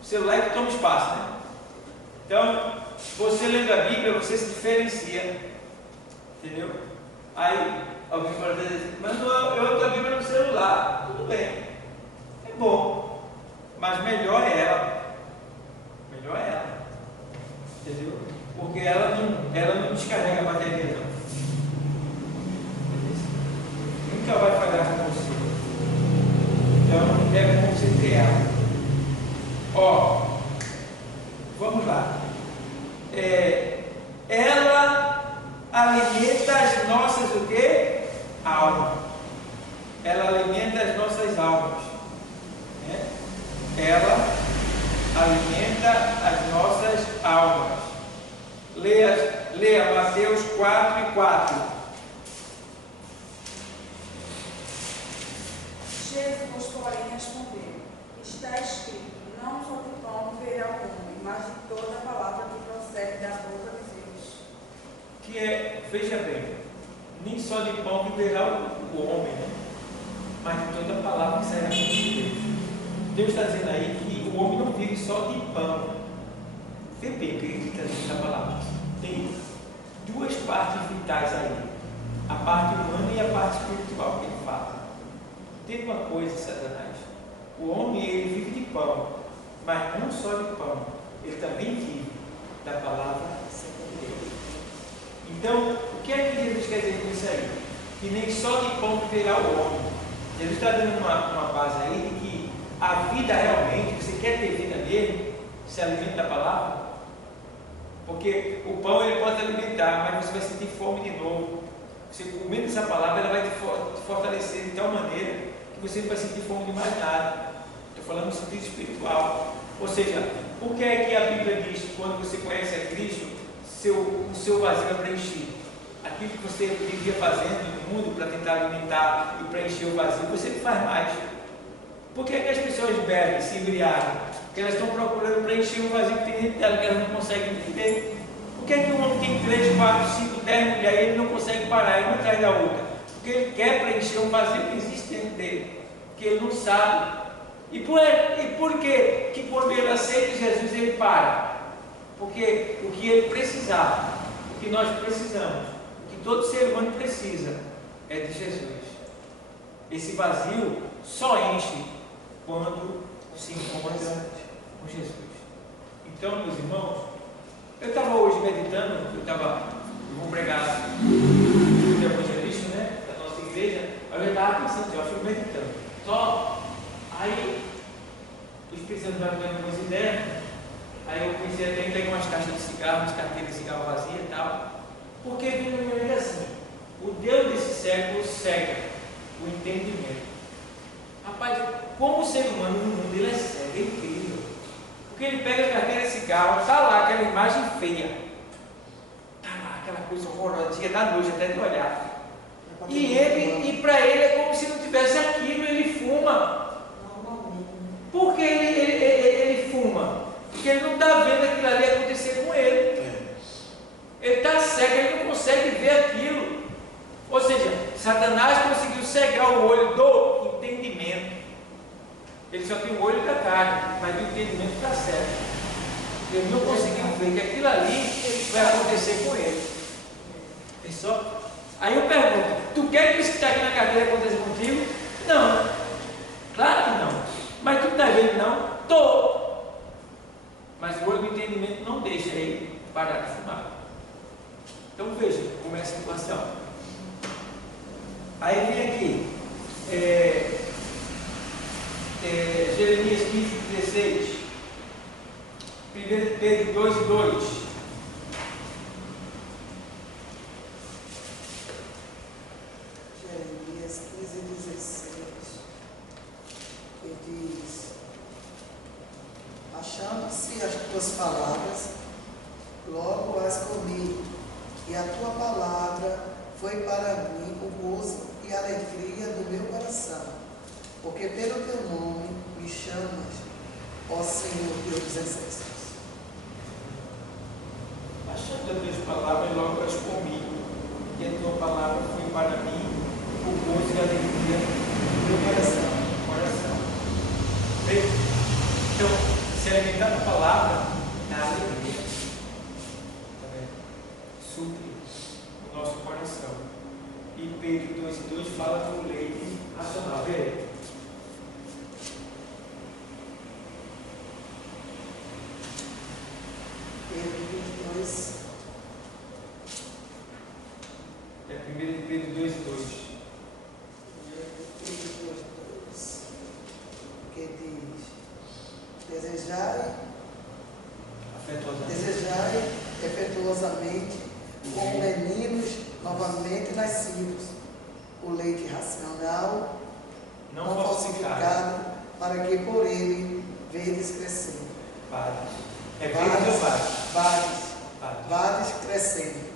O celular é que toma espaço, né? Então, você lendo a Bíblia, você se diferencia. Entendeu? Aí, alguém pode dizer, mas eu estou a Bíblia no celular. Tudo bem. É bom. Mas melhor é ela. Melhor é ela. Entendeu? Porque ela não descarrega a bateria, não. Nunca vai falhar com você. Então, é bom você ter ela. Ó, vamos lá. Ela alimenta as nossas o quê? Almas. Ela alimenta as nossas almas. Né? Ela alimenta as nossas almas. Leia Mateus 4:4. Jesus, porém, respondeu: está escrito, não só de pão viverá o homem, mas de toda a palavra que procede da boca de Deus. Veja bem, nem só de pão viverá o homem, né? Mas de toda a palavra que sai da boca de Deus. Deus está dizendo aí que o homem não vive só de pão. Vê bem o que ele está dizendo na palavra. Tem duas partes vitais aí: a parte humana e a parte espiritual que ele fala. Tem uma coisa, Satanás: o homem ele vive de pão, mas não só de pão, ele também vive da palavra de Deus. Então, o que é que Jesus quer dizer com isso aí? Que nem só de pão viverá o homem. Jesus está dando uma base aí de que a vida realmente, você quer ter vida nele, se alimenta da palavra. Porque o pão ele pode alimentar, mas você vai sentir fome de novo. Você comendo essa palavra, ela vai te fortalecer de tal maneira que você não vai sentir fome de mais nada. Estou falando no sentido espiritual. Ou seja, o que é que a Bíblia diz que quando você conhece a Cristo, o seu vazio é preenchido? Aquilo que você vivia fazendo no mundo para tentar alimentar e preencher o vazio, você não faz mais. Por que é que as pessoas bebem, se embriagam? Porque elas estão procurando preencher o vazio que tem dentro dela, que elas não conseguem viver. Por que é que um homem tem 3, 4, 5, 10 mulheres e ele não consegue parar, uma atrás da outra? Porque ele quer preencher um vazio que existe dentro dele, que ele não sabe. E por que que quando ele aceita Jesus ele para? Porque o que ele precisava, o que nós precisamos, o que todo ser humano precisa é de Jesus. Esse vazio só enche quando se encontra com Jesus. Então, meus irmãos, eu estava hoje meditando, eu vou pregar o evangelista, né, da nossa igreja, aí eu estava pensando, eu fui meditando. Só, aí, o Espírito Santo vai me dando umas ideias, aí eu pensei até em pegar umas caixas de cigarro, umas carteiras de cigarro vazias e tal, porque viu na minha mente assim, o Deus desse século cega o entendimento. Rapaz, como o ser humano no mundo ele é cego, é incrível. Porque ele pega a carteira de cigarro, está lá aquela imagem feia, está lá aquela coisa horrorosa, chega da noite até de olhar. E para ele é como se não tivesse aquilo, ele fuma. Por que ele fuma? Porque ele não está vendo aquilo ali acontecer com ele. Ele está cego, ele não consegue ver aquilo. Ou seja, Satanás conseguiu cegar o olho do entendimento. Ele só tem o olho da carne, mas o entendimento está certo. Ele não conseguiu ver que aquilo ali vai acontecer com ele. É só. Aí eu pergunto: tu quer que isso que está aqui na cadeira aconteça contigo? Não. Claro que não. Mas tu está vendo? Não? Estou. Mas o olho do entendimento não deixa ele parar de fumar. Então veja como é a situação. Aí vem aqui. Jeremias 15, 16. 1 Pedro 2 e 2. Jeremias 15 e 16. Que diz: achando-se as tuas palavras, logo as comi, e a tua palavra foi para mim o gozo e a alegria do meu coração, porque pelo teu nome me chamas, ó Senhor Deus dos exércitos. Achando as tuas palavras, logo as comi, e a tua palavra foi para mim o gozo e a alegria do meu coração. Então, se alimentar da palavra é a alegria. Tá vendo? Supre o nosso coração. E Pedro 2 e 2 fala do leite racional. Vê? Pedro 2. É 1 Pedro 2 e 2. Que diz: desejai efetuosamente como meninos novamente nascidos, o leite racional não falsificado, para que por ele vedes crescendo. Vários. É Pedro ou vários? Vários crescendo.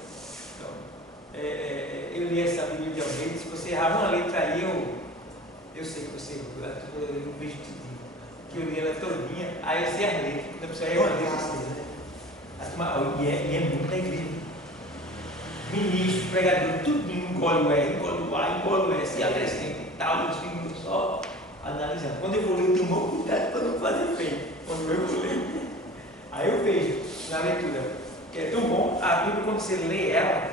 Então, eu li essa Bíblia de alguém, se você errar uma letra aí, eu sei que você errou, eu vejo tudo. Que eu li ela todinha, aí eu sei as letras, então precisa errar uma letra, né? E é muito da igreja. Ministro, pregador, tudo engole o R, engole o A, engole o S, e acrescenta e tal, os filhos só analisando. Quando eu vou ler, eu tenho um cuidado para não fazer feio. Quando eu vou ler, aí eu vejo na leitura, que é tão bom, a Bíblia, quando você lê ela,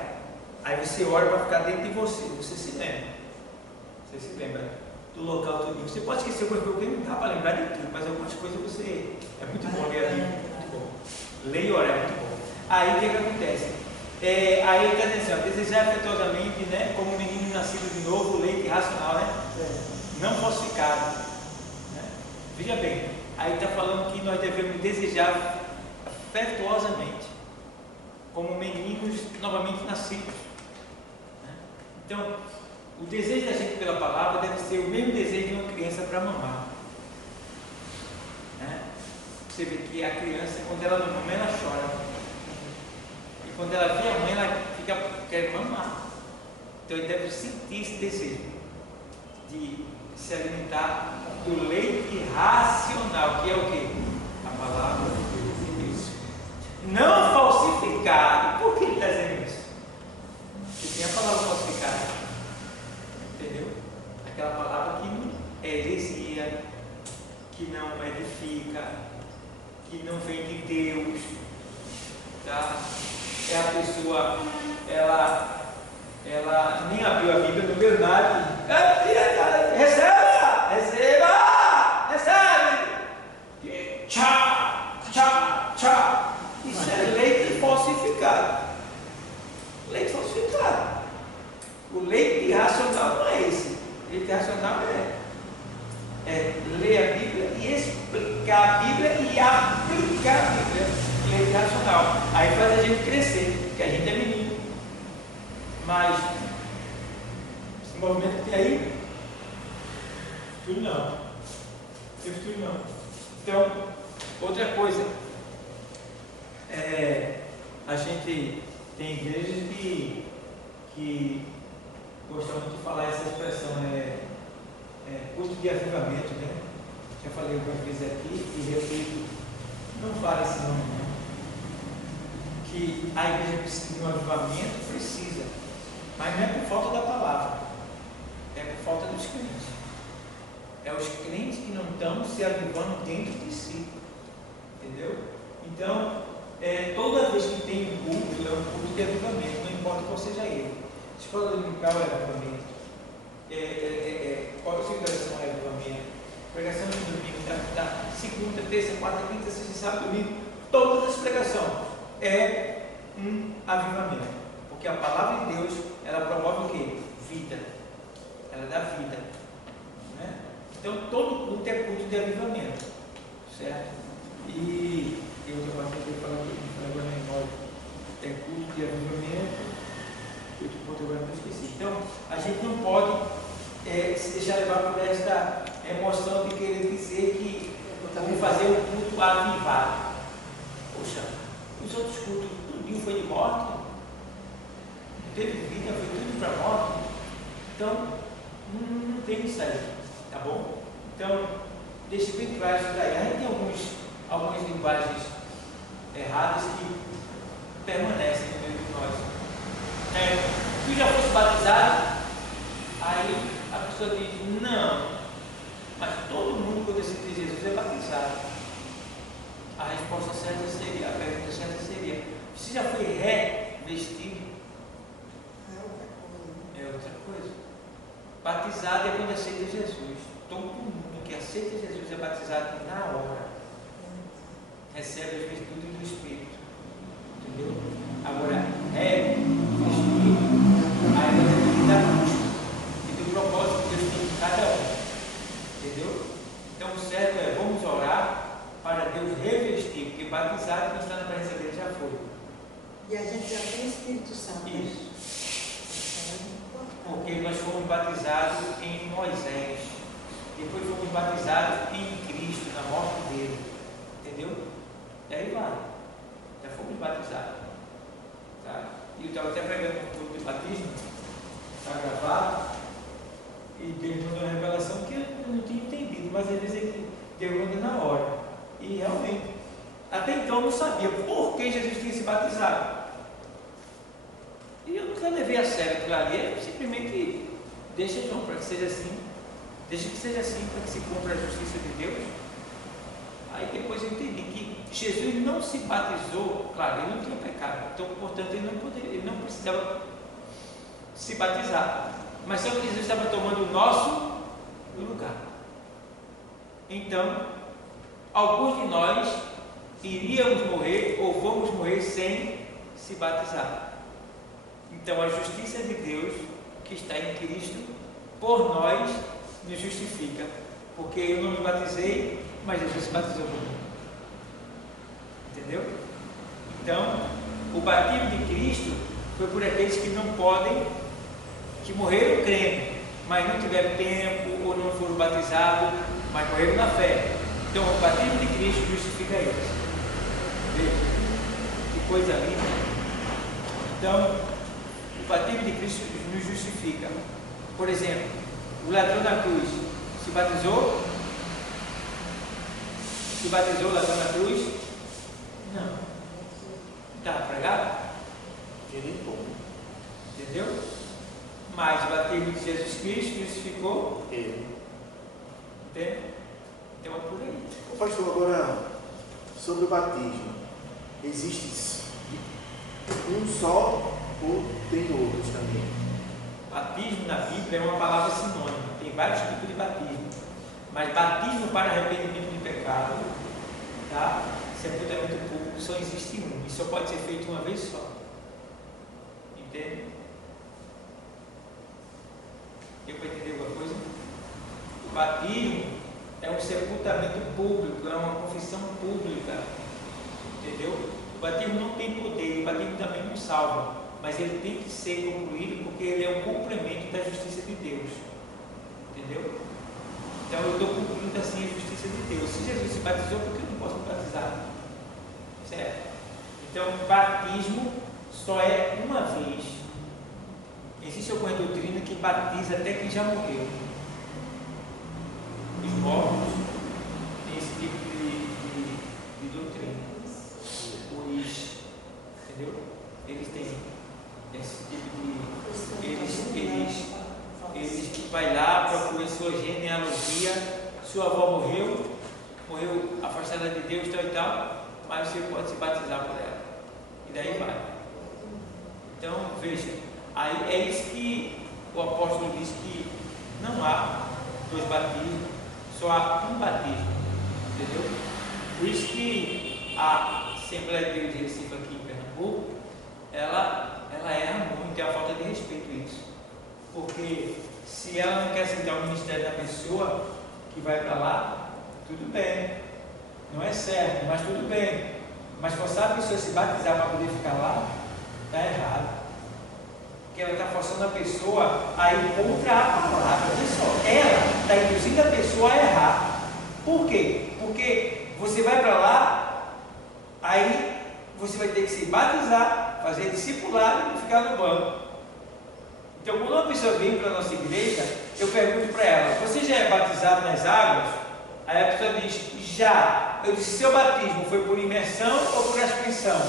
aí você olha para ficar dentro de você, você se lembra do local todo. Você pode esquecer alguma coisa, porque não dá para lembrar de tudo, mas algumas coisas você, é muito bom ler a Bíblia, muito bom. Ler e orar é muito bom. Aí o que acontece? Aí ele está dizendo assim, desejar afetuosamente, né, como um menino nascido de novo, leite racional, né? Não falsificado. Né? Veja bem, aí está falando que nós devemos desejar afetuosamente, como meninos novamente nascidos. Né? Então, o desejo da gente pela palavra deve ser o mesmo desejo de uma criança para mamar. Né? Você vê que a criança, quando ela não mama, ela chora. E quando ela vê a mãe, ela quer mamar. Então ele deve sentir esse desejo de se alimentar do leite racional, que é o quê? A palavra de Deus. Não falsificado. Por que ele está dizendo isso? Porque tem a palavra falsificada. Entendeu? Aquela palavra que não é heresia, que não edifica, que não vem de Deus. Tá? É a pessoa, ela nem abriu a Bíblia, não viu nada. Recebe! Tchá! Isso é leite falsificado. Leite falsificado. O leite irracional não é esse. O leite irracional é ler a Bíblia e explicar a Bíblia e aplicar a Bíblia. Leite racional. Aí faz a gente crescer, porque a gente é menino. Mas esse movimento que tem aí, futuro não. Tem futuro não. Então, outra coisa, a gente tem igrejas que gostam muito de falar essa expressão, culto de avivamento, né? Já falei algumas vezes aqui e repito, não fale esse nome não. Que a igreja precisa de um avivamento, precisa, mas não é por falta da palavra, é por falta dos crentes. É os crentes que não estão se avivando dentro de si, entendeu? Então, toda vez que tem um culto, é um culto de avivamento, não importa qual seja ele. Escola dominical é avivamento, consideração é avivamento, pregação de domingo, da segunda, terça, quarta, quinta, sexta, sábado, domingo, todas as pregações é um avivamento, porque a palavra de Deus, ela promove o quê? Vida, ela dá vida, né? Então, todo culto é culto de avivamento, certo? E eu estou passando a falar agora na memória, é culto de avivamento, outro ponto agora não esqueci. Então, a gente não pode se deixar levar por esta emoção de querer dizer que vamos fazer um culto avivado. Poxa, os outros cultos, tudo foi de morte, não teve vida, foi tudo para a morte. Então, não tem isso aí, tá bom? Então, deixe bem claro isso daí. A gente tem algumas linguagens erradas que permanecem no meio de nós. Tu já fosse batizado? Aí a pessoa diz, não, mas todo mundo quando aceita Jesus é batizado. A resposta certa seria, a pergunta certa seria, você já foi revestido? É outra coisa. Batizado é quando aceita Jesus. Todo mundo que aceita Jesus é batizado na hora. Recebe as virtudes do Espírito. Entendeu? Agora, revestido, aí vai ter que dar custo. E do propósito que Deus tem em cada um. Entendeu? Então o certo é, vamos orar para Deus revestir, porque batizado quem está na presença dele já foi. E a gente já tem o Espírito Santo. Isso. Porque nós fomos batizados em Moisés, depois fomos batizados em Cristo, na morte dele, entendeu? E aí vai, já fomos batizados, tá? E eu estava até pregando um pouco de batismo, está gravado, e Deus mandou uma revelação que eu não tinha entendido, mas às vezes ele Deus manda na hora, e realmente, até então eu não sabia por que Jesus tinha se batizado. E eu nunca levei a sério aquilo ali, eu simplesmente deixa então para que seja assim, deixa que seja assim para que se cumpra a justiça de Deus. Aí depois eu entendi que Jesus não se batizou, claro, ele não tinha pecado, então portanto ele não precisava se batizar, mas só que Jesus estava tomando o nosso lugar. Então, alguns de nós iríamos morrer ou vamos morrer sem se batizar. Então a justiça de Deus que está em Cristo por nós nos justifica, porque eu não me batizei, mas Jesus se batizou por mim. Entendeu? Então o batismo de Cristo foi por aqueles que não podem, que morreram crendo, mas não tiveram tempo ou não foram batizados, mas morreram na fé. Então o batismo de Cristo justifica eles. Veja que coisa linda. Então o batismo de Cristo nos justifica. Por exemplo, o ladrão na cruz se batizou? Se batizou o ladrão na cruz? Não. Estava pregado? Entendeu? Mas o batismo de Jesus Cristo justificou ele. Entende? Então é por aí. Pastor, agora sobre o batismo, existe um só ou tem outros também? Batismo na Bíblia é uma palavra sinônima, tem vários tipos de batismo, mas batismo para arrependimento de pecado, tá? Sepultamento público, só existe um, e só pode ser feito uma vez só. Entende? Deu para entender alguma coisa? O batismo é um sepultamento público, é uma confissão pública, entendeu? O batismo não tem poder, o batismo também não salva, mas ele tem que ser concluído porque ele é um complemento da justiça de Deus, entendeu? Então eu estou concluindo assim a justiça de Deus. Se Jesus se batizou, por que eu não posso me batizar? Certo? Então batismo só é uma vez. Existe alguma doutrina que batiza até quem já morreu. Os mortos têm esse tipo de doutrina. Entendeu? Eles têm esse tipo de. Eles vai lá, procuram sua genealogia. Sua avó morreu afastada de Deus, tal e tal, mas você pode se batizar por ela. E daí vai. Então, veja, aí é isso que o apóstolo diz que não há dois batismos, só há um batismo. Entendeu? Por isso que a Assembleia de Deus de Recife aqui em Pernambuco, ela erra muito, é a falta de respeito isso. Porque se ela não quer aceitar o ministério da pessoa, que vai para lá, tudo bem. Não é certo, mas tudo bem. Mas forçar a pessoa a se batizar para poder ficar lá, está errado. Porque ela está forçando a pessoa a ir contra a palavra. Olha só, ela está induzindo a pessoa a errar. Por quê? Porque você vai para lá, aí você vai ter que se batizar, fazer discipulado e ficar no banco. Então, quando uma pessoa vem para a nossa igreja, eu pergunto para ela: você já é batizado nas águas? Aí a pessoa diz: já. Eu disse: seu batismo foi por imersão ou por aspersão?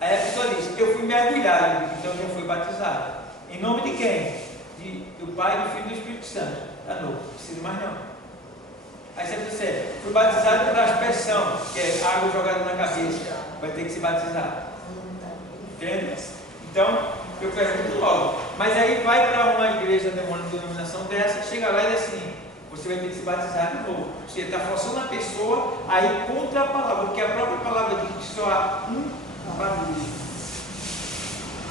Aí a pessoa diz: eu fui mergulhado. Então já fui batizado. Em nome de quem? Do Pai, do Filho e do Espírito Santo. Está novo, não precisa mais não. Aí você disser: fui batizado por aspersão, que é água jogada na cabeça, vai ter que se batizar. Entende? Então, eu pergunto logo. Mas aí vai para uma igreja de uma denominação dessa, chega lá e diz assim: você vai ter que se batizar de novo. Você está forçando a pessoa a ir contra a palavra, porque a própria palavra diz que só há um batismo.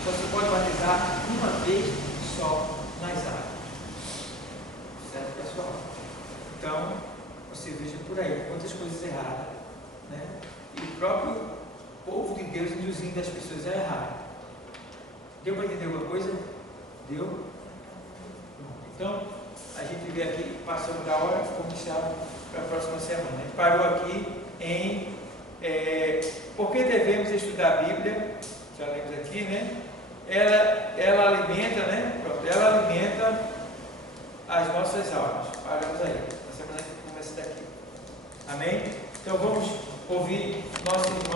Só se pode batizar uma vez só nas águas. Certo, pessoal? Então, você veja por aí quantas coisas erradas, né? E o próprio povo de Deus induzindo as pessoas a errar. Deu para entender alguma coisa? Deu? Então, a gente vê aqui, passando da hora, vamos deixar para a próxima semana. A gente parou aqui em por que devemos estudar a Bíblia. Já lemos aqui, né? Ela alimenta, né? Pronto, ela alimenta as nossas almas. Paramos aí. Na semana que começa daqui. Amém? Então vamos ouvir nosso irmão.